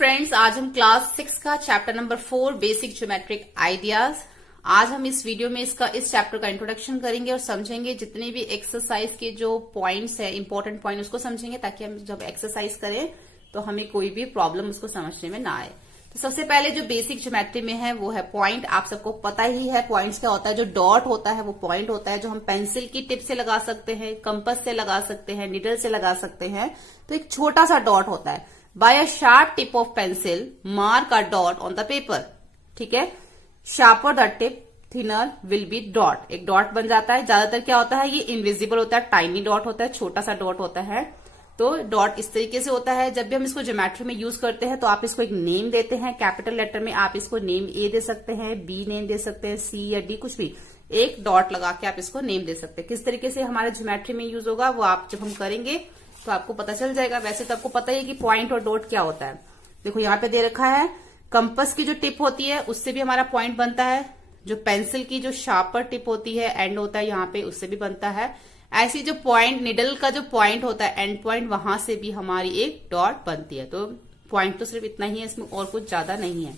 Friends, आज हम class 6 का chapter number 4 basic geometric ideas. आज हम इस वीडियो में इस चैप्टर का इंट्रोडक्शन करेंगे और समझेंगे जितने भी एक्सरसाइज के जो पॉइंट्स है, इंपॉर्टेंट पॉइंट उसको समझेंगे ताकि हम जब एक्सरसाइज करें तो हमें कोई भी प्रॉब्लम उसको समझने में ना आए। तो सबसे पहले जो बेसिक ज्योमेट्री में है वो है पॉइंट। आप सबको पता ही है पॉइंट्स क्या होता है। जो डॉट होता है वो पॉइंट होता है, जो हम पेंसिल की टिप से लगा सकते हैं, कंपास से लगा सकते हैं, निडल से लगा सकते हैं। तो एक छोटा सा डॉट होता है। By a sharp tip of pencil mark a dot on the paper. ठीक है, sharper the tip thinner will be dot. एक डॉट बन जाता है। ज्यादातर क्या होता है, ये इनविजिबल होता है, टाइनी डॉट होता है, छोटा सा डॉट होता है। तो डॉट इस तरीके से होता है। जब भी हम इसको ज्योमेट्री में यूज करते हैं तो आप इसको एक नेम देते हैं। कैपिटल लेटर में आप इसको नेम ए दे सकते हैं, बी नेम दे सकते हैं, सी या डी, कुछ भी एक डॉट लगा के आप इसको नेम दे सकते हैं। किस तरीके से हमारे ज्योमेट्री में यूज होगा वो आप जब हम करेंगे तो आपको पता चल जाएगा। वैसे तो आपको पता ही है कि पॉइंट और डॉट क्या होता है। देखो यहाँ पे दे रखा है, कंपास की जो टिप होती है उससे भी हमारा पॉइंट बनता है। जो पेंसिल की जो शार्पर टिप होती है, एंड होता है यहाँ पे, उससे भी बनता है। ऐसी जो पॉइंट, निडल का जो पॉइंट होता है, एंड पॉइंट, वहां से भी हमारी एक डॉट बनती है। तो पॉइंट तो सिर्फ इतना ही है, इसमें और कुछ ज्यादा नहीं है।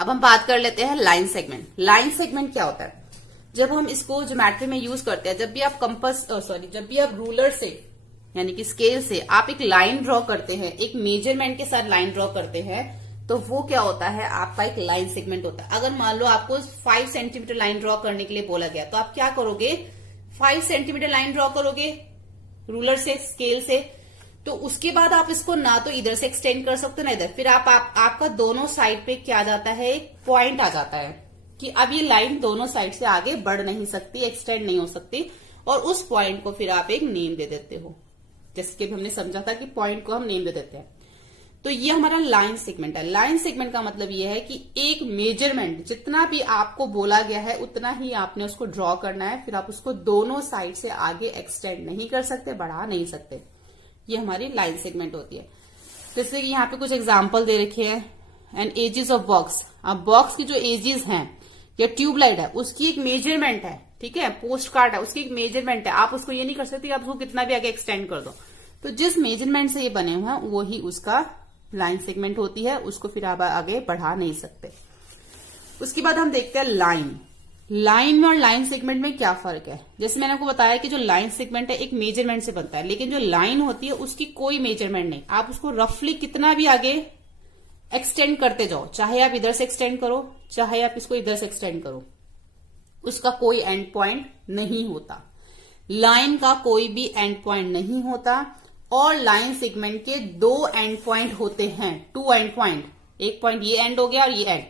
अब हम बात कर लेते हैं लाइन सेगमेंट। लाइन सेगमेंट क्या होता है? जब हम इसको ज्योमेट्री में यूज करते हैं, जब भी आप जब भी आप रूलर से यानी कि स्केल से आप एक लाइन ड्रॉ करते हैं, एक मेजरमेंट के साथ लाइन ड्रॉ करते हैं, तो वो क्या होता है, आपका एक लाइन सेगमेंट होता है। अगर मान लो आपको 5 सेंटीमीटर लाइन ड्रॉ करने के लिए बोला गया, तो आप क्या करोगे, 5 सेंटीमीटर लाइन ड्रॉ करोगे रूलर से, स्केल से। तो उसके बाद आप इसको ना तो इधर से एक्सटेंड कर सकते हो ना इधर। फिर आपका दोनों साइड पे क्या जाता है, एक पॉइंट आ जाता है कि अब ये लाइन दोनों साइड से आगे बढ़ नहीं सकती, एक्सटेंड नहीं हो सकती। और उस पॉइंट को फिर आप एक नेम दे देते हो, जैसे कि हमने समझा था कि पॉइंट को हम नेम दे देते हैं। तो ये हमारा लाइन सेगमेंट है। लाइन सेगमेंट का मतलब ये है कि एक मेजरमेंट जितना भी आपको बोला गया है उतना ही आपने उसको ड्रॉ करना है। फिर आप उसको दोनों साइड से आगे एक्सटेंड नहीं कर सकते, बढ़ा नहीं सकते। ये हमारी लाइन सेगमेंट होती है। जैसे कि यहाँ पे कुछ एग्जाम्पल दे रखे हैं। And edges of box. अब बॉक्स की जो एजेस हैं या ट्यूबलाइट है उसकी एक मेजरमेंट है। ठीक है, पोस्ट कार्ड है, उसकी एक मेजरमेंट है। आप उसको ये नहीं कर सकते आप उसको कितना भी आगे एक्सटेंड कर दो। तो जिस मेजरमेंट से ये बने हुए हैं वो ही उसका लाइन सेगमेंट होती है। उसको फिर आप आगे बढ़ा नहीं सकते। उसके बाद हम देखते हैं लाइन। लाइन में और लाइन सेगमेंट में क्या फर्क है? जैसे मैंने आपको बताया कि जो लाइन सेगमेंट है एक मेजरमेंट से बनता है, लेकिन जो लाइन होती है उसकी कोई मेजरमेंट नहीं। आप उसको रफली कितना भी आगे एक्सटेंड करते जाओ, चाहे आप इधर से एक्सटेंड करो, चाहे आप इसको इधर से एक्सटेंड करो, उसका कोई एंड पॉइंट नहीं होता। लाइन का कोई भी एंड पॉइंट नहीं होता। और लाइन सेगमेंट के 2 एंड पॉइंट होते हैं, 2 एंड पॉइंट। एक पॉइंट ये एंड हो गया और ये एंड,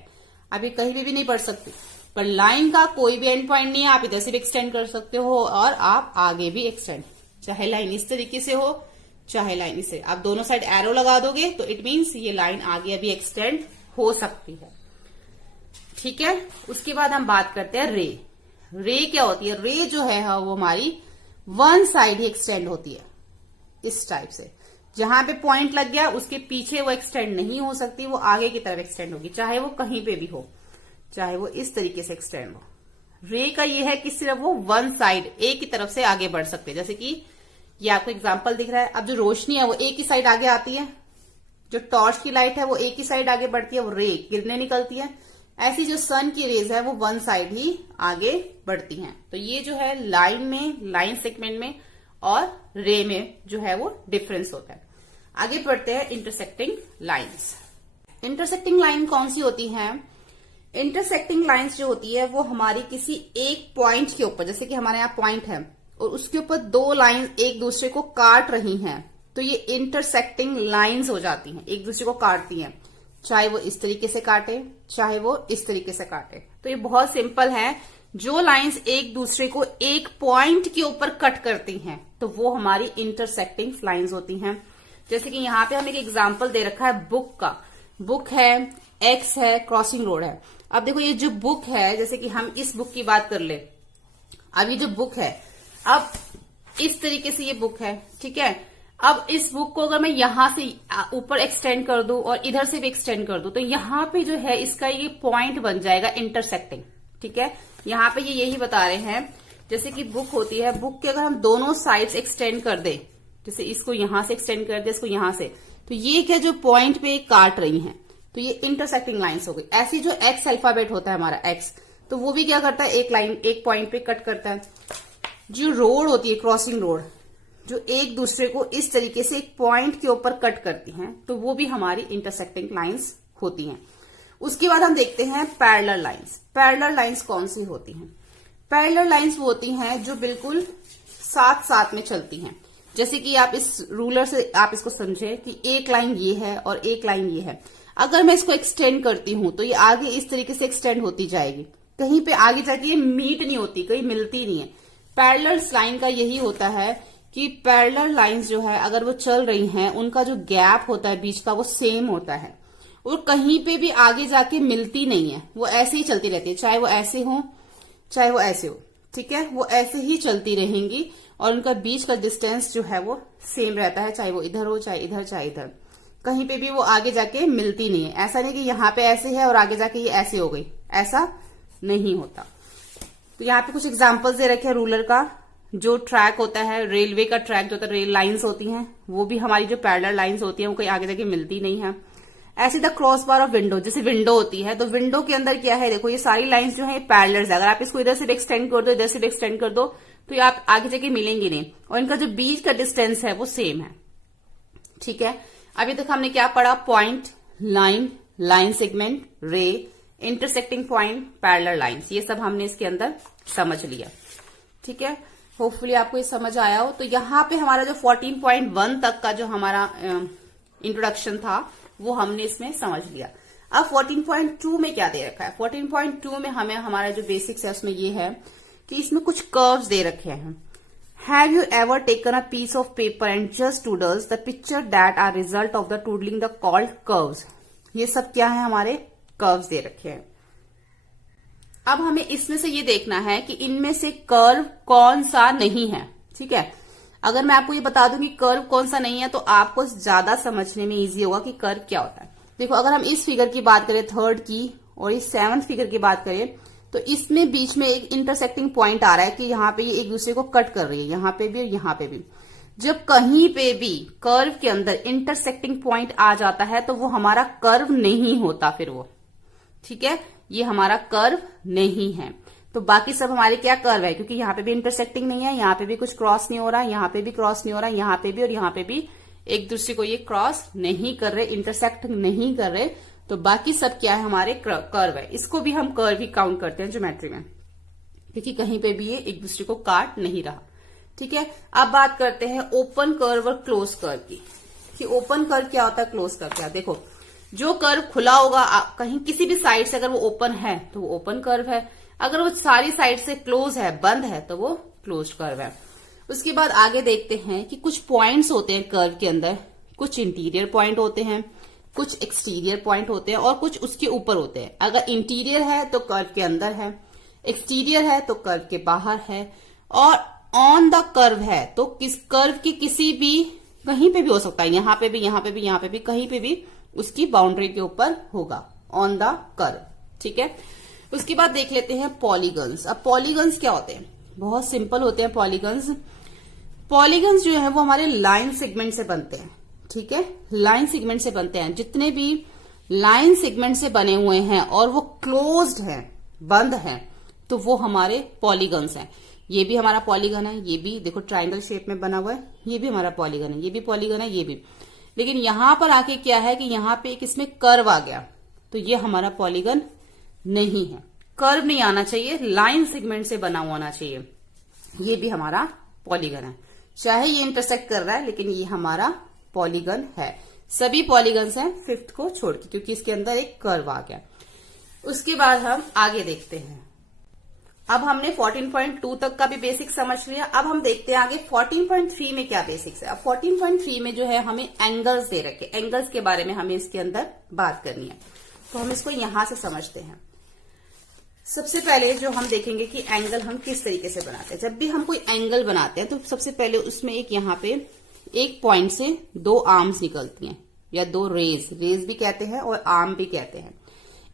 अभी कहीं भी नहीं पढ़ सकते। पर लाइन का कोई भी एंड पॉइंट नहीं है। आप इधर से भी एक्सटेंड कर सकते हो और आप आगे भी एक्सटेंड, चाहे लाइन इस तरीके से हो चाहे लाइन इससे। आप दोनों साइड एरो लगा दोगे तो इट मीन्स ये लाइन आगे अभी एक्सटेंड हो सकती है। ठीक है, उसके बाद हम बात करते हैं रे। रे क्या होती है? रे जो है वो हमारी वन साइड ही एक्सटेंड होती है, इस टाइप से। जहां पे पॉइंट लग गया उसके पीछे वो एक्सटेंड नहीं हो सकती, वो आगे की तरफ एक्सटेंड होगी, चाहे वो कहीं पे भी हो, चाहे वो इस तरीके से एक्सटेंड हो। रे का ये है कि सिर्फ वो वन साइड, एक ही तरफ से आगे बढ़ सकते हैं। जैसे कि ये आपको एग्जाम्पल दिख रहा है। अब जो रोशनी है वो एक ही साइड आगे आती है, जो टॉर्च की लाइट है वो एक ही साइड आगे बढ़ती है, वो रे किरणें निकलती है। ऐसी जो सन की रेज है वो वन साइड ही आगे बढ़ती हैं। तो ये जो है लाइन में, लाइन सेगमेंट में और रे में जो है वो डिफरेंस होता है। आगे बढ़ते हैं इंटरसेक्टिंग लाइंस। इंटरसेक्टिंग लाइन कौन सी होती है? इंटरसेक्टिंग लाइंस जो होती है वो हमारी किसी एक पॉइंट के ऊपर, जैसे कि हमारे यहाँ पॉइंट है और उसके ऊपर 2 लाइन एक दूसरे को काट रही हैं, तो ये इंटरसेक्टिंग लाइंस हो जाती हैं, एक दूसरे को काटती हैं। चाहे वो इस तरीके से काटे, चाहे वो इस तरीके से काटे। तो ये बहुत सिंपल है। जो लाइंस एक दूसरे को एक पॉइंट के ऊपर कट करती हैं तो वो हमारी इंटरसेक्टिंग लाइंस होती हैं। जैसे कि यहाँ पे हमें एक एग्जांपल दे रखा है बुक का। बुक है, एक्स है, क्रॉसिंग रोड है। अब देखो ये जो बुक है, जैसे कि हम इस बुक की बात कर ले। अब ये जो बुक है, अब इस तरीके से ये बुक है, ठीक है। अब इस बुक को अगर मैं यहां से ऊपर एक्सटेंड कर दूं और इधर से भी एक्सटेंड कर दूं तो यहां पे जो है इसका ये पॉइंट बन जाएगा इंटरसेक्टिंग। ठीक है, यहाँ पे ये यही बता रहे हैं। जैसे कि बुक होती है, बुक के अगर हम दोनों साइड्स एक्सटेंड कर दे, जैसे इसको यहां से एक्सटेंड कर दे, इसको यहां से, तो ये क्या जो पॉइंट पे काट रही हैं, तो ये इंटरसेक्टिंग लाइंस हो गई। ऐसी जो एक्स अल्फाबेट होता है हमारा एक्स, तो वो भी क्या करता है, एक लाइन एक पॉइंट पे कट करता है। जो रोड होती है, क्रॉसिंग रोड, जो एक दूसरे को इस तरीके से एक पॉइंट के ऊपर कट करती हैं, तो वो भी हमारी इंटरसेक्टिंग लाइंस होती हैं। उसके बाद हम देखते हैं पैरेलल लाइंस। पैरेलल लाइंस कौन सी होती हैं? पैरेलल लाइंस वो होती हैं जो बिल्कुल साथ साथ में चलती हैं। जैसे कि आप इस रूलर से आप इसको समझे कि एक लाइन ये है और एक लाइन ये है। अगर मैं इसको एक्सटेंड करती हूं तो ये आगे इस तरीके से एक्सटेंड होती जाएगी, कहीं पे आगे जाके ये मीट नहीं होती, कहीं मिलती नहीं है। पैरेलल लाइन का यही होता है कि पैरेलल लाइंस जो है अगर वो चल रही हैं, उनका जो गैप होता है बीच का वो सेम होता है और कहीं पे भी आगे जाके मिलती नहीं है, वो ऐसे ही चलती रहती है, चाहे वो ऐसे हो चाहे वो ऐसे हो, ठीक है, वो ऐसे ही चलती रहेंगी और उनका बीच का डिस्टेंस जो है वो सेम रहता है, चाहे वो इधर हो चाहे इधर चाहे इधर, कहीं पे भी वो आगे जाके मिलती नहीं है। ऐसा नहीं कि यहाँ पे ऐसे है और आगे जाके ये ऐसे हो गई, ऐसा नहीं होता। तो यहाँ पे कुछ एग्जाम्पल्स दे रखे हैं रूलर का। जो ट्रैक होता है, रेलवे का ट्रैक जो होता है, रेल लाइंस होती हैं, वो भी हमारी जो पैरेलल लाइंस होती हैं वो कहीं आगे जाके मिलती नहीं है। ऐसे the cross bar of window, जैसे विंडो होती है तो विंडो के अंदर क्या है, देखो ये सारी लाइंस जो है पैरेलल है। अगर आप इसको इधर से एक्सटेंड कर दो, इधर से एक्सटेंड कर दो, तो ये आप आगे जाके मिलेंगे नहीं और इनका जो बीच का डिस्टेंस है वो सेम है, ठीक है। अभी तक हमने क्या पढ़ा? पॉइंट, लाइन, लाइन सेगमेंट, रे, इंटरसेक्टिंग पॉइंट, पैरेलल लाइंस, ये सब हमने इसके अंदर समझ लिया, ठीक है। होपफुली आपको ये समझ आया हो। तो यहाँ पे हमारा जो 14.1 तक का जो हमारा इंट्रोडक्शन था वो हमने इसमें समझ लिया। अब 14.2 में क्या दे रखा है? 14.2 में हमें हमारा जो बेसिक्स है उसमें ये है कि इसमें कुछ कर्व्स दे रखे हैं। Have you ever taken a piece of paper and just doodles the picture that are result of the doodling the called curves? ये सब क्या है? हमारे कर्व्स दे रखे हैं। अब हमें इसमें से ये देखना है कि इनमें से कर्व कौन सा नहीं है, ठीक है। अगर मैं आपको ये बता दूं कि कर्व कौन सा नहीं है तो आपको ज्यादा समझने में इजी होगा कि कर्व क्या होता है। देखो, अगर हम इस फिगर की बात करें, थर्ड की, और इस 7th फिगर की बात करें, तो इसमें बीच में एक इंटरसेक्टिंग पॉइंट आ रहा है कि यहाँ पे ये एक दूसरे को कट कर रही है, यहाँ पे भी और यहाँ पे भी। जब कहीं पे भी कर्व के अंदर इंटरसेक्टिंग पॉइंट आ जाता है तो वो हमारा कर्व नहीं होता, फिर वो, ठीक है, ये हमारा कर्व नहीं है। तो बाकी सब हमारे क्या कर्व है, क्योंकि यहाँ पे भी इंटरसेक्टिंग नहीं है, यहाँ पे भी कुछ क्रॉस नहीं हो रहा, यहाँ पे भी क्रॉस नहीं हो रहा, यहाँ पे भी और यहाँ पे भी एक दूसरे को ये क्रॉस नहीं कर रहे, इंटरसेक्ट नहीं कर रहे। तो बाकी सब क्या है? हमारे कर्व है। इसको भी हम कर्व ही काउंट करते हैं ज्योमेट्री में, क्योंकि कहीं पे भी ये एक दूसरे को काट नहीं रहा, ठीक है। अब बात करते हैं ओपन कर्व और क्लोज कर्व की, कि ओपन कर्व क्या होता है, क्लोज कर्व क्या। देखो, जो कर्व खुला होगा कहीं किसी भी साइड से, अगर वो ओपन है तो वो ओपन कर्व है, अगर वो सारी साइड से क्लोज है, बंद है, तो वो क्लोज कर्व है। उसके बाद आगे देखते हैं कि कुछ पॉइंट्स होते हैं कर्व के अंदर, कुछ इंटीरियर पॉइंट होते हैं, कुछ एक्सटीरियर पॉइंट होते हैं और कुछ उसके ऊपर होते हैं। अगर इंटीरियर है तो कर्व के अंदर है, एक्सटीरियर है तो कर्व के बाहर है, और ऑन द कर्व है तो किस कर्व की किसी भी कहीं पे भी हो सकता है, यहाँ पे भी, यहाँ पे भी, यहाँ पे भी, कहीं पे भी उसकी बाउंड्री के ऊपर होगा, ऑन द कर्व, ठीक है। उसके बाद देख लेते हैं पॉलीगन्स। अब पॉलीगन्स क्या होते हैं? बहुत सिंपल होते हैं पॉलीगन्स। पॉलीगन्स जो है वो हमारे लाइन सेगमेंट से बनते हैं, ठीक है, लाइन सेगमेंट से बनते हैं। जितने भी लाइन सेगमेंट से बने हुए हैं और वो क्लोज्ड है, बंद है, तो वो हमारे पॉलीगन्स हैं। ये भी हमारा पॉलीगन है, ये भी देखो ट्रायंगल शेप में बना हुआ है, ये भी हमारा पॉलीगन है, ये भी पॉलीगन है, ये भी। लेकिन यहां पर आके क्या है कि यहां पे एक इसमें कर्व आ गया, तो ये हमारा पॉलीगन नहीं है। कर्व नहीं आना चाहिए, लाइन सेगमेंट से बना हुआ होना चाहिए। ये भी हमारा पॉलीगन है, चाहे ये इंटरसेक्ट कर रहा है, लेकिन ये हमारा पॉलीगन है। सभी पॉलीगन्स हैं 5th को छोड़ के, क्योंकि इसके अंदर एक कर्व आ गया। उसके बाद हम आगे देखते हैं। अब हमने 14.2 तक का भी बेसिक समझ लिया। अब हम देखते हैं आगे 14.3 में क्या बेसिक्स है। अब 14.3 में जो है हमें एंगल्स दे रखे, एंगल्स के बारे में हमें इसके अंदर बात करनी है, तो हम इसको यहां से समझते हैं। सबसे पहले जो हम देखेंगे कि एंगल हम किस तरीके से बनाते हैं। जब भी हम कोई एंगल बनाते हैं तो सबसे पहले उसमें एक यहाँ पे एक पॉइंट से 2 आर्म्स निकलती हैं, या 2 रेज भी कहते हैं और आर्म भी कहते हैं।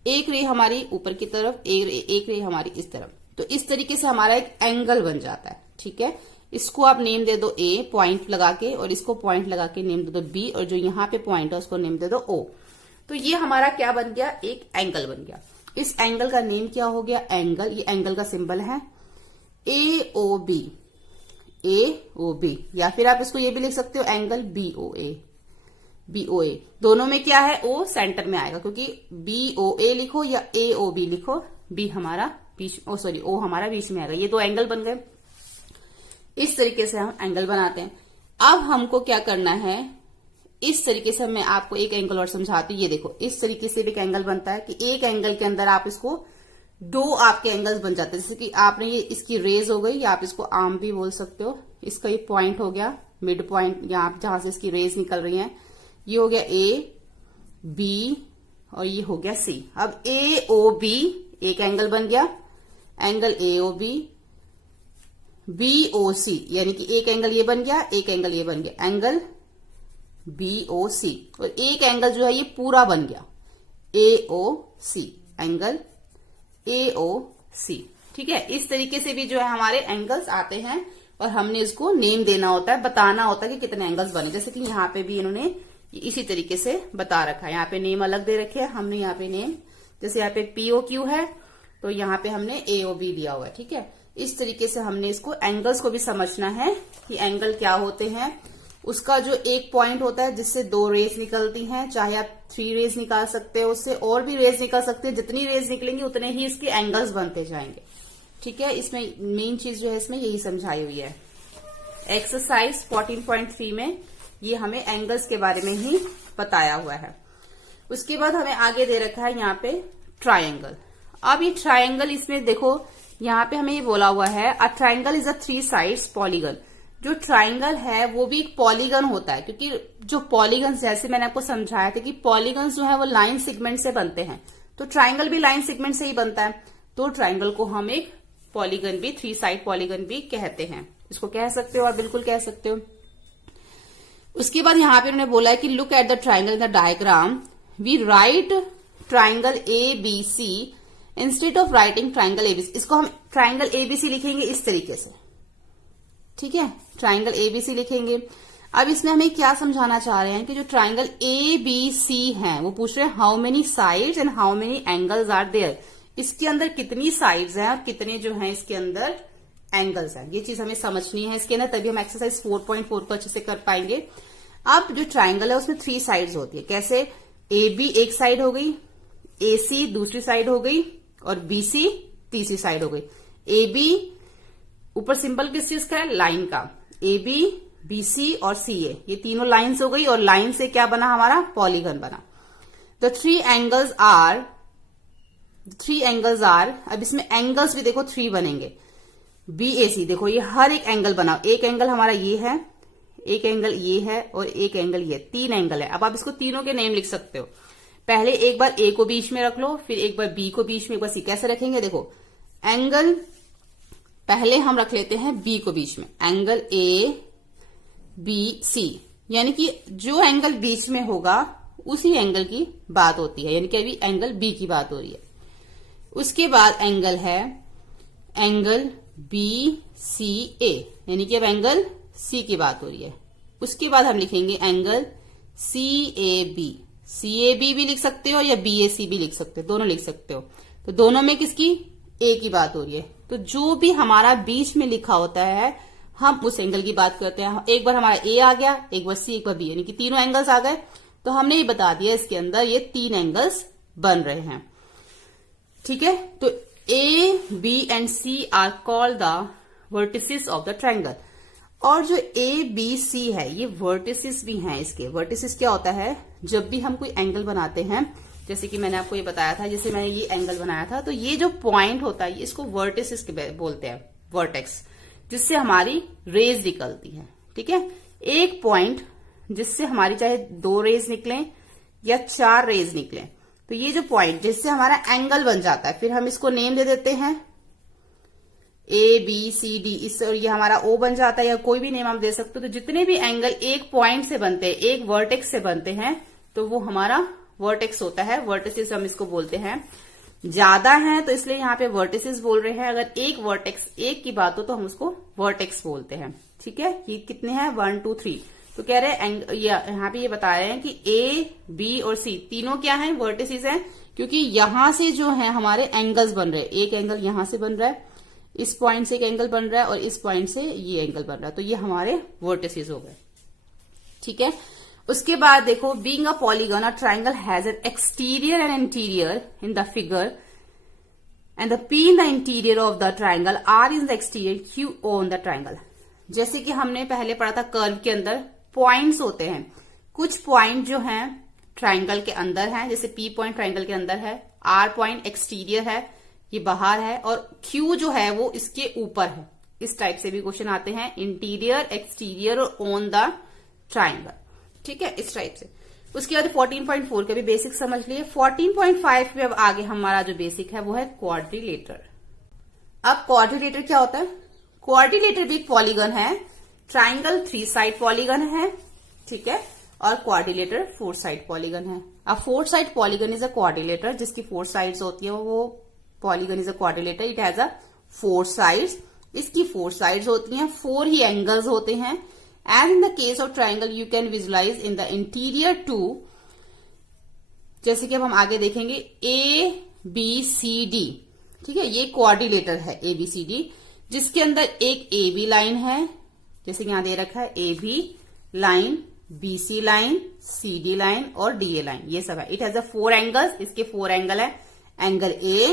एक रे हमारी ऊपर की तरफ, एक रे हमारी इस तरफ, तो इस तरीके से हमारा एक एंगल बन जाता है, ठीक है। इसको आप नेम दे दो ए पॉइंट लगा के, और इसको पॉइंट लगा के नेम दे दो बी, और जो यहाँ पे पॉइंट है उसको नेम दे दो ओ। तो ये हमारा क्या बन गया, एक एंगल बन गया। इस एंगल का नेम क्या हो गया, एंगल। ये एंगल का सिंबल है ए ओ बी, ए ओ बी, या फिर आप इसको ये भी लिख सकते हो एंगल बी ओ ए, बी ओ ए। दोनों में क्या है, ओ सेंटर में आएगा, क्योंकि बी ओ ए लिखो या ए ओ बी लिखो, बी हमारा बीच, ओ हमारा बीच में आएगा। ये दो एंगल बन गए। इस तरीके से हम एंगल बनाते हैं। अब हमको क्या करना है, इस तरीके से मैं आपको एक एंगल और समझाती हूँ। ये देखो, इस तरीके से भी एक एंगल बनता है कि एक एंगल के अंदर आप इसको दो आपके एंगल्स बन जाते हैं। जैसे कि आपने ये इसकी रेज हो गई, या आप इसको आर्म भी बोल सकते हो। इसका ये पॉइंट हो गया, मिड पॉइंट, यहाँ जहां से इसकी रेज निकल रही है। ये हो गया ए बी, और ये हो गया सी। अब ए ओ बी एक एंगल बन गया, angle A O B, B O C, यानी कि एक एंगल ये बन गया, एक एंगल ये बन गया, एंगल बी ओ सी। और एक एंगल जो है ये पूरा बन गया, ए ओ सी, एंगल ए ओ सी। ठीक है, इस तरीके से भी जो है हमारे एंगल्स आते हैं, और हमने इसको नेम देना होता है, बताना होता है कि कितने एंगल्स बने। जैसे कि यहाँ पे भी इन्होंने इसी तरीके से बता रखा है। यहाँ पे नेम अलग दे रखे हैं हमने, यहाँ पे नेम, जैसे यहाँ पे पीओ क्यू है तो यहाँ पे हमने एओ बी दिया हुआ है। ठीक है, इस तरीके से हमने इसको एंगल्स को भी समझना है कि एंगल क्या होते हैं। उसका जो एक पॉइंट होता है जिससे दो रेज निकलती हैं, चाहे आप 3 रेज निकाल सकते हो, उससे और भी रेज निकल सकते हैं। जितनी रेज निकलेंगी उतने ही इसके एंगल्स बनते जाएंगे। ठीक है, इसमें मेन चीज जो है इसमें यही समझाई हुई है। एक्सरसाइज 14.3 में ये हमें एंगल्स के बारे में ही बताया हुआ है। उसके बाद हमें आगे दे रखा है यहाँ पे ट्रायंगल। अब ये ट्रायंगल, इसमें देखो यहाँ पे हमें ये बोला हुआ है a triangle is a 3 sides polygon. जो ट्रायंगल है वो भी एक पॉलीगन होता है, क्योंकि जो पॉलीगन, जैसे मैंने आपको समझाया था कि पॉलीगन जो है वो लाइन सेगमेंट से बनते हैं, तो ट्रायंगल भी लाइन सेगमेंट से ही बनता है। तो ट्रायंगल को हम एक पॉलीगन भी, 3 साइड पॉलीगन भी कहते हैं। इसको कह सकते हो और बिल्कुल कह सकते हो। उसके बाद यहाँ पे उन्होंने बोला है कि look at the triangle in the diagram, we write triangle A B C instead of writing triangle ABC. इसको हम ट्राइंगल एबीसी लिखेंगे इस तरीके से। ठीक है, ट्राइंगल एबीसी लिखेंगे। अब इसमें हमें क्या समझाना चाह रहे हैं कि जो ट्राइंगल ए बी सी है वो पूछ रहे हैं how many sides and how many angles are there. इसके अंदर कितनी साइड्स हैं और कितने जो हैं इसके अंदर एंगल्स हैं। ये चीज हमें समझनी है इसके अंदर, तभी हम एक्सरसाइज 4.4 को अच्छे से कर पाएंगे। अब जो ट्राइंगल है उसमें 3 साइड्स होती है। कैसे, ए बी एक साइड हो गई, ए सी दूसरी साइड हो गई, और बी सी तीसरी साइड हो गई। ए बी ऊपर सिंबल किस चीज का है, लाइन का। ए बी, बी सी और सी ए, ये तीनों लाइन्स हो गई, और लाइन से क्या बना हमारा, पॉलीगन बना। द 3 एंगल्स आर, अब इसमें एंगल्स भी देखो 3 बनेंगे। बी ए सी, देखो ये हर एक एंगल बनाओ। एक एंगल हमारा ये है, एक एंगल ये है, और एक एंगल ये, 3 एंगल है। अब आप इसको तीनों के नेम लिख सकते हो। पहले एक बार ए को बीच में रख लो, फिर एक बार बी को बीच में, एक बार सी। कैसे रखेंगे, देखो एंगल पहले हम रख लेते हैं बी को बीच में, एंगल ए बी सी, यानी कि जो एंगल बीच में होगा उसी एंगल की बात होती है, यानी कि अभी एंगल बी की बात हो रही है। उसके बाद एंगल है एंगल बी सी ए, यानी कि अब एंगल सी की बात हो रही है। उसके बाद हम लिखेंगे angle C A B. C A B भी लिख सकते हो या बी ए सी भी लिख सकते हो, दोनों लिख सकते हो। तो दोनों में किसकी, ए की बात हो रही है। तो जो भी हमारा बीच में लिखा होता है हम उस एंगल की बात करते हैं। एक बार हमारा ए आ गया, एक बार सी, एक बार बी, यानी कि तीनों एंगल्स आ गए। तो हमने ये बता दिया इसके अंदर ये 3 एंगल्स बन रहे हैं। ठीक है, तो A B and C are called the vertices of the triangle. और जो ए बी सी है ये वर्टिसेस भी हैं इसके। वर्टिसेस क्या होता है, जब भी हम कोई एंगल बनाते हैं, जैसे कि मैंने आपको ये बताया था, जैसे मैंने ये एंगल बनाया था, तो ये जो पॉइंट होता है इसको वर्टिसेस बोलते हैं, वर्टेक्स, जिससे हमारी रेज निकलती है। ठीक है, एक पॉइंट जिससे हमारी चाहे 2 रेज निकलें या 4 रेज निकलें, तो ये जो पॉइंट जिससे हमारा एंगल बन जाता है, फिर हम इसको नेम दे देते हैं ए बी सी डी, इससे, और ये हमारा ओ बन जाता है, या कोई भी नेम हम दे सकते हो। तो जितने भी एंगल एक पॉइंट से बनते हैं, एक वर्टेक्स से बनते हैं, तो वो हमारा वर्टेक्स होता है, वर्टिसेस हम इसको बोलते हैं। ज्यादा है तो इसलिए यहाँ पे वर्टिसेस बोल रहे हैं। अगर एक वर्टेक्स एक की बात हो तो हम उसको वर्टेक्स बोलते हैं। ठीक है, ये कितने हैं 1 2 3। तो कह रहे हैं यहाँ पे ये बता रहे हैं कि ए बी और सी तीनों क्या है वर्टिसेस हैं, क्योंकि यहां से जो है हमारे एंगल्स बन रहे हैं। एक एंगल यहां से बन रहा है, इस पॉइंट से एक एंगल बन रहा है और इस पॉइंट से ये एंगल बन रहा है, तो ये हमारे वर्टिसेस हो गए। ठीक है, उसके बाद देखो being a polygon a triangle has an exterior and interior in the figure and the P in the interior of the triangle, R in the exterior, Q O in the triangle. जैसे कि हमने पहले पढ़ा था curve के अंदर points होते हैं, कुछ पॉइंट जो हैं ट्राइंगल के अंदर हैं, जैसे पी पॉइंट ट्राइंगल के अंदर है, आर पॉइंट एक्सटीरियर है, ये बाहर है, और क्यू जो है वो इसके ऊपर है। इस टाइप से भी क्वेश्चन आते हैं, इंटीरियर एक्सटीरियर और ऑन द ट्राइंगल। ठीक है, इस टाइप से। उसके बाद 14.4 का भी बेसिक समझ लिए। 14.5 पे अब आगे हमारा जो बेसिक है वो है क्वाड्रिलेटर। अब क्वाड्रिलेटर क्या होता है? क्वाड्रिलेटर भी एक पॉलीगन है। ट्राइंगल 3 साइड पॉलीगन है, ठीक है, और क्वाड्रिलेटर 4 साइड पॉलीगन है। अब 4 side polygon is a quadrilateral, जिसकी 4 साइड्स होती है वो polygon is a quadrilateral. It has a 4 sides, इसकी 4 साइड्स होती हैं, 4 ही एंगल्स होते हैं। And in the case of triangle, you can visualize in the interior too, जैसे कि अब हम आगे देखेंगे A B C D। ठीक है, ये क्वाड्रिलेटर है A B C D, जिसके अंदर एक A B लाइन है, जैसे कि यहां दे रखा है A B line, B C line, C D line और D A लाइन, ये सब है। इट हैज अ 4 एंगल्स, इसके 4 एंगल है, angle A,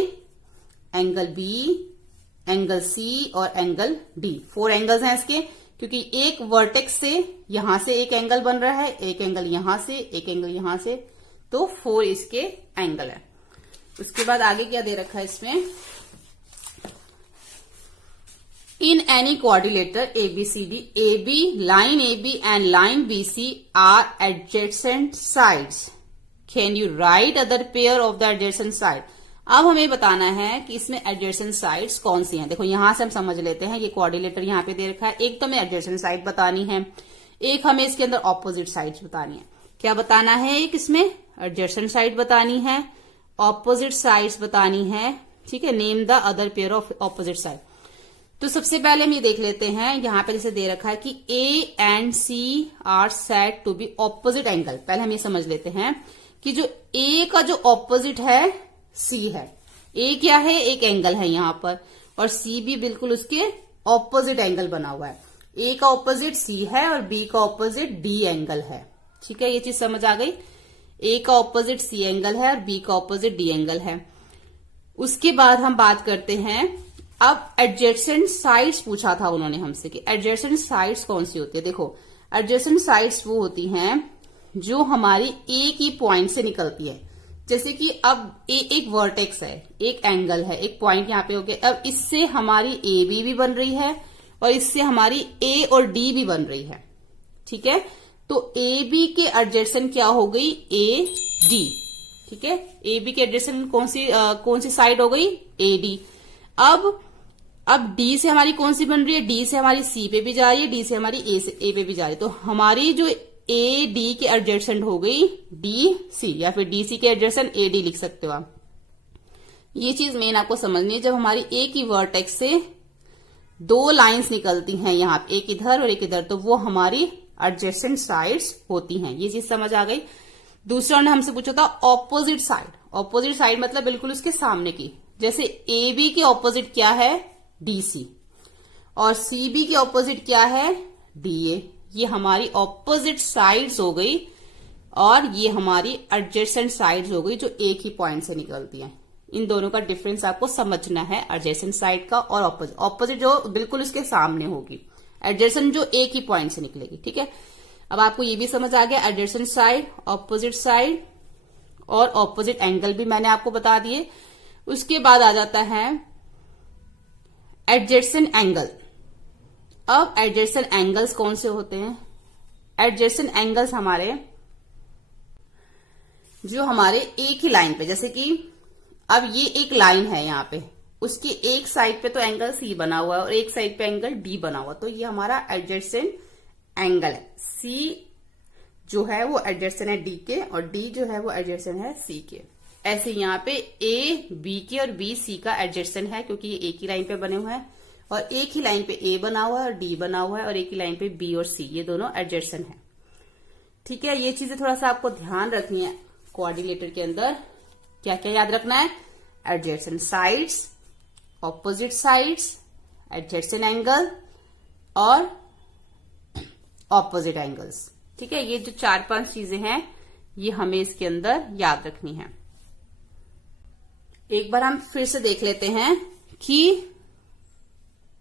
angle B, angle C और एंगल D। 4 एंगल्स हैं इसके, क्योंकि एक वर्टेक्स से यहां से एक एंगल बन रहा है, एक एंगल यहां से, एक एंगल यहां से, तो 4 इसके एंगल है। उसके बाद आगे क्या दे रखा है इसमें, in any quadrilateral ABCD, AB line AB and line BC are adjacent sides, can you write other pair of the adjacent side. अब हमें बताना है कि इसमें एडजेसेंट साइड्स कौन सी हैं। देखो यहां से हम समझ लेते हैं, ये क्वाड्रिलेटर यहां पे दे रखा है। एक तो हमें एडजेसेंट साइड बतानी है, एक हमें इसके अंदर ऑपोजिट साइड्स बतानी है। क्या बताना है? एक इसमें एडजेसेंट साइड बतानी है, ऑपोजिट साइड्स बतानी है। ठीक है, name the other pair of opposite side. तो सबसे पहले हम ये देख लेते हैं, यहां पे जैसे दे रखा है कि A and C are said to be opposite angle. पहले हम ये समझ लेते हैं कि जो A का जो ऑपोजिट है C है। A क्या है? एक एंगल है यहां पर, और C भी बिल्कुल उसके ऑपोजिट एंगल बना हुआ है। A का ऑपोजिट C है और B का ऑपोजिट D एंगल है। ठीक है, ये चीज समझ आ गई। A का ऑपोजिट C एंगल है और B का ऑपोजिट D एंगल है। उसके बाद हम बात करते हैं, अब एडजेसेंट साइड्स पूछा था उन्होंने हमसे कि एडजेसेंट साइड्स कौन सी होती है। देखो एडजेसेंट साइड्स वो होती हैं जो हमारी एक ही पॉइंट से निकलती है। जैसे कि अब एक वर्टेक्स है, एक एंगल है, एक पॉइंट यहां पे हो गया। अब इससे हमारी ए बी भी बन रही है और इससे हमारी ए और डी भी बन रही है। ठीक है, तो ए बी के एडजेसेंट क्या हो गई? A D. ठीक है, ए बी के एडजेसेंट कौन सी साइड हो गई? A D. अब डी से हमारी कौन सी बन रही है? डी से हमारी सी पे भी जा रही है, डी से हमारी ए पे भी जा रही है। तो हमारी जो ए डी के एडजेसेंट हो गई डी सी, या फिर डी सी के एडजेसेंट ए डी लिख सकते हो आप। ये चीज मेन आपको समझनी है, जब हमारी एक ही वर्टेक्स से 2 लाइंस निकलती हैं यहां पे, एक इधर और एक इधर, तो वो हमारी एडजेसेंट साइड्स होती हैं। ये चीज समझ आ गई। दूसरा ने हमसे पूछा था ऑपोजिट साइड। ऑपोजिट साइड मतलब बिल्कुल उसके सामने की। जैसे ए बी के ऑपोजिट क्या है? डी सी, और सी बी के ऑपोजिट क्या है? D A. ये हमारी ऑपोजिट साइड्स हो गई और ये हमारी एडजेसेंट साइड्स हो गई जो एक ही पॉइंट से निकलती हैं। इन दोनों का डिफरेंस आपको समझना है, एडजेसेंट साइड का और ऑपोजिट। ऑपोजिट जो बिल्कुल उसके सामने होगी, एडजेसेंट जो एक ही पॉइंट से निकलेगी। ठीक है, अब आपको ये भी समझ आ गया, एडजेसेंट साइड, ऑपोजिट साइड और ऑपोजिट एंगल भी मैंने आपको बता दिए। उसके बाद आ जाता है एडजेसेंट एंगल। अब एडजेसेंट एंगल्स कौन से होते हैं? एडजेसेंट एंगल्स हमारे जो हमारे एक ही लाइन पे, जैसे कि अब ये एक लाइन है यहां पे, उसकी एक साइड पे तो एंगल सी बना हुआ है और एक साइड पे एंगल डी बना हुआ, तो ये हमारा एडजेसेंट एंगल है। सी जो है वो एडजेसेंट है डी के और डी जो है वो एडजेसेंट है सी के। ऐसे यहाँ पे ए बी के और बी सी का एडजेसेंट है, क्योंकि ये एक ही लाइन पे बने हुए हैं, और एक ही लाइन पे ए बना हुआ है और डी बना हुआ है, और एक ही लाइन पे बी और सी, ये दोनों एडजेसेंट है। ठीक है, ये चीजें थोड़ा सा आपको ध्यान रखनी है। कोऑर्डिनेटर के अंदर क्या क्या याद रखना है? Adjacent sides, opposite sides, adjacent angle और ऑपोजिट एंगल्स। ठीक है, ये जो 4-5 चीजें हैं ये हमें इसके अंदर याद रखनी है। एक बार हम फिर से देख लेते हैं कि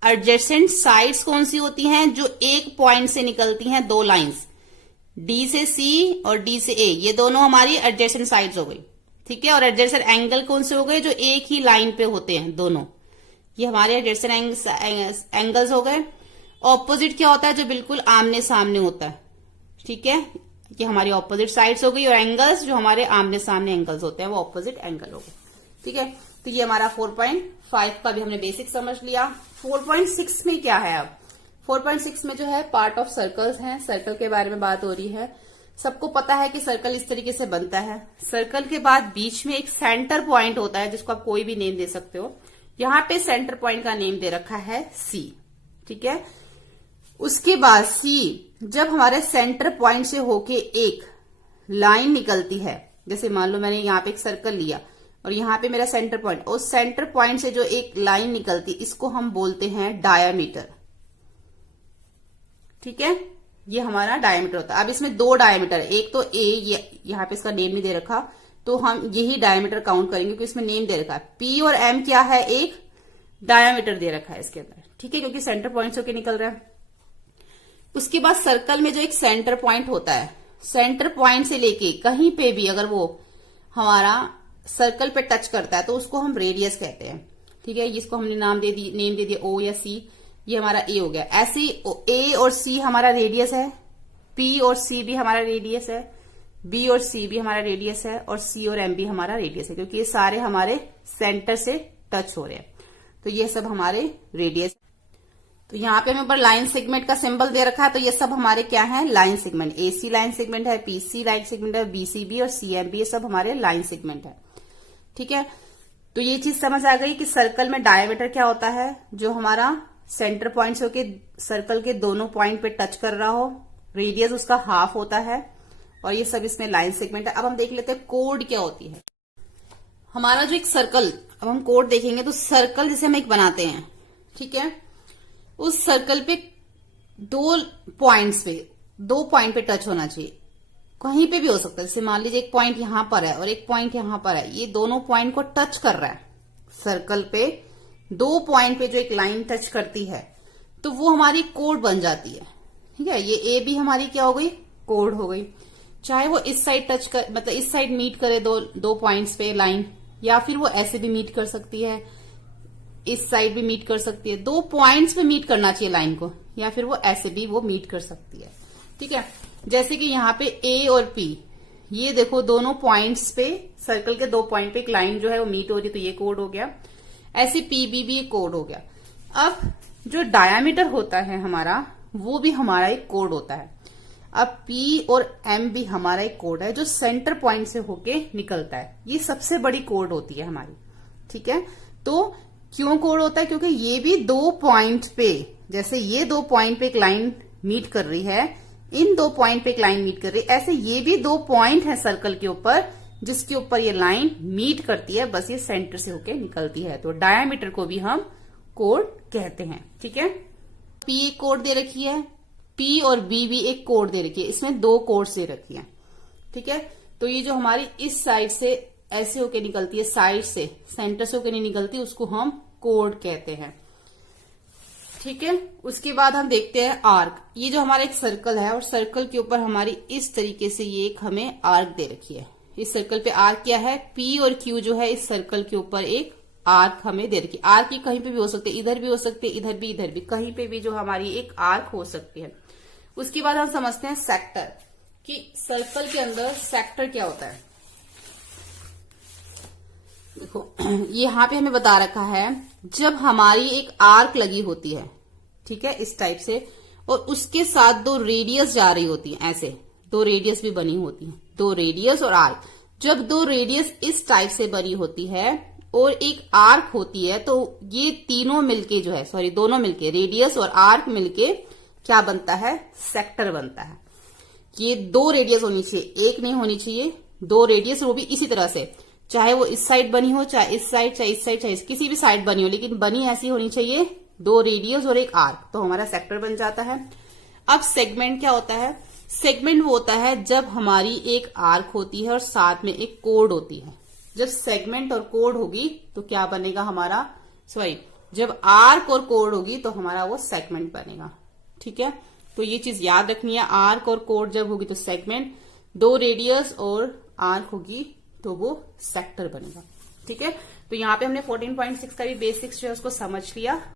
एडजेसेंट साइड्स कौन सी होती हैं? जो एक पॉइंट से निकलती हैं, दो लाइंस, डी से सी और डी से ए, ये दोनों हमारी एडजेसेंट साइड्स हो गई। ठीक है, और एडजेसेंट एंगल कौन से हो गए? जो एक ही लाइन पे होते हैं दोनों, ये हमारे एडजेसेंट एंगल्स हो गए। ऑपोजिट क्या होता है? जो बिल्कुल आमने सामने होता है। ठीक है, ये हमारी ऑपोजिट साइड्स हो गई, और एंगल्स जो हमारे आमने सामने एंगल्स होते हैं वो ऑपोजिट एंगल हो गए। ठीक है, तो ये हमारा 4.5 का भी हमने बेसिक समझ लिया। 4.6 में क्या है? अब 4.6 में जो है पार्ट ऑफ सर्कल्स हैं, सर्कल के बारे में बात हो रही है। सबको पता है कि सर्कल इस तरीके से बनता है। सर्कल के बाद बीच में एक सेंटर पॉइंट होता है, जिसको आप कोई भी नेम दे सकते हो। यहाँ पे सेंटर पॉइंट का नेम दे रखा है सी। ठीक है, उसके बाद सी जब हमारे सेंटर पॉइंट से होके एक लाइन निकलती है, जैसे मान लो मैंने यहाँ पे एक सर्कल लिया और यहाँ पे मेरा सेंटर पॉइंट, और सेंटर पॉइंट से जो एक लाइन निकलती, इसको हम बोलते हैं डायामीटर। ठीक है, ये हमारा डायामीटर होता है। अब इसमें 2 डायामीटर, एक तो ए, यहाँ पे इसका नेम नहीं दे रखा, तो हम यही डायामीटर काउंट करेंगे क्योंकि इसमें नेम दे रखा है। पी और एम क्या है? एक डायामीटर दे रखा है इसके अंदर। ठीक है, क्योंकि सेंटर पॉइंट से होकर निकल रहा है। उसके बाद सर्कल में जो एक सेंटर पॉइंट होता है, सेंटर पॉइंट से लेके कहीं पे भी अगर वो हमारा सर्कल पे टच करता है तो उसको हम रेडियस कहते हैं। ठीक है, इसको हमने नेम दे दिया ओ या सी, ये हमारा ए हो गया। ऐसे ए और सी हमारा रेडियस है, पी और सी भी हमारा रेडियस है, बी और सी भी हमारा रेडियस है, और सी और एम भी हमारा रेडियस है, क्योंकि ये सारे हमारे सेंटर से टच हो रहे हैं। तो ये सब हमारे रेडियस। तो यहाँ पे हमें ऊपर लाइन सेगमेंट का सिंबल दे रखा है, तो ये सब हमारे क्या है? Line segment. AC line segment है, पीसी लाइन सेगमेंट है, बीसीबी और सीएमबी, ये सब हमारे लाइन सेगमेंट है। ठीक है, तो ये चीज समझ आ गई कि सर्कल में डायमीटर क्या होता है? जो हमारा सेंटर पॉइंट से होके सर्कल के दोनों पॉइंट पे टच कर रहा हो, रेडियस उसका हाफ होता है, और ये सब इसमें लाइन सेगमेंट है। अब हम देख लेते हैं कोड क्या होती है। हमारा जो एक सर्कल, अब हम कोड देखेंगे, तो सर्कल जैसे हम एक बनाते हैं, ठीक है, उस सर्कल पे 2 पॉइंट पे टच होना चाहिए। कहीं पे भी हो सकता है, जैसे मान लीजिए एक पॉइंट यहां पर है और एक पॉइंट यहां पर है, ये दोनों पॉइंट को टच कर रहा है सर्कल पे। 2 पॉइंट पे जो एक लाइन टच करती है तो वो हमारी कोड बन जाती है। ठीक है, ये ए भी हमारी क्या हो गई? कोड हो गई। चाहे वो इस साइड टच कर, मतलब इस साइड मीट करे दो पॉइंट्स पे लाइन, या फिर वो ऐसे भी मीट कर सकती है, इस साइड भी मीट कर सकती है। 2 पॉइंट्स पे मीट करना चाहिए लाइन को, या फिर वो ऐसे भी वो मीट कर सकती है। ठीक है, जैसे कि यहाँ पे ए और पी, ये देखो दोनों पॉइंट्स पे, सर्कल के 2 पॉइंट पे एक लाइन जो है वो मीट हो रही है, तो ये कोड हो गया। ऐसे पीबी भी एक कोड हो गया। अब जो डायामीटर होता है हमारा, वो भी हमारा एक कोड होता है। अब पी और एम भी हमारा एक कोड है जो सेंटर पॉइंट से होके निकलता है। ये सबसे बड़ी कोड होती है हमारी। ठीक है, तो क्यों कोड होता है? क्योंकि ये भी 2 पॉइंट पे, जैसे ये 2 पॉइंट पे एक लाइन मीट कर रही है, इन 2 पॉइंट पे एक लाइन मीट कर रही है, ऐसे ये भी 2 पॉइंट है सर्कल के ऊपर जिसके ऊपर ये लाइन मीट करती है, बस ये सेंटर से होके निकलती है। तो डायामीटर को भी हम कोड कहते हैं। ठीक है, पी एक कोड दे रखी है, पी और बी भी एक कोड दे रखी है, इसमें 2 कोड्स दे रखी है। ठीक है, तो ये जो हमारी इस साइड से ऐसे होके निकलती है, साइड से, सेंटर से होके नहीं निकलती, उसको हम कोड कहते हैं। ठीक है, उसके बाद हम देखते हैं आर्क। ये जो हमारा एक सर्कल है और सर्कल के ऊपर हमारी इस तरीके से ये एक हमें आर्क दे रखी है। इस सर्कल पे आर्क क्या है? पी और क्यू जो है इस सर्कल के ऊपर एक आर्क हमें दे रखी है। आर्क की कहीं पे भी हो सकती है, इधर भी हो सकती है, इधर भी, कहीं पे भी जो हमारी एक आर्क हो सकती है। उसके बाद हम समझते हैं सेक्टर, कि सर्कल के अंदर सेक्टर क्या होता है। देखो यहाँ पे हमें बता रखा है, जब हमारी एक आर्क लगी होती है, ठीक है, इस टाइप से, और उसके साथ 2 रेडियस जा रही होती है, ऐसे 2 रेडियस भी बनी होती है, 2 रेडियस और आर्क। जब दो रेडियस इस टाइप से बनी होती है और एक आर्क होती है तो ये तीनों मिलके जो है, सॉरी दोनों मिलके, रेडियस और आर्क मिलके क्या बनता है, सेक्टर बनता है। ये दो रेडियस होनी चाहिए, एक नहीं होनी चाहिए, दो रेडियस, वो भी इसी तरह से, चाहे वो इस साइड बनी हो, चाहे इस साइड, चाहे इस साइड, चाहे किसी भी साइड बनी हो, लेकिन बनी ऐसी होनी चाहिए, दो रेडियस और एक आर्क, तो हमारा सेक्टर बन जाता है। अब सेगमेंट क्या होता है, सेगमेंट वो होता है जब हमारी एक आर्क होती है और साथ में एक कोड होती है। जब सेगमेंट और कोड होगी तो क्या बनेगा हमारा, सॉरी जब आर्क और कोड होगी तो हमारा वो सेगमेंट बनेगा। ठीक है, तो ये चीज याद रखनी है, आर्क और कोड जब होगी तो सेगमेंट, दो रेडियस और आर्क होगी तो वो सेक्टर बनेगा। ठीक है, तो यहाँ पे हमने 14.6 का भी बेसिक्स जो है उसको समझ लिया।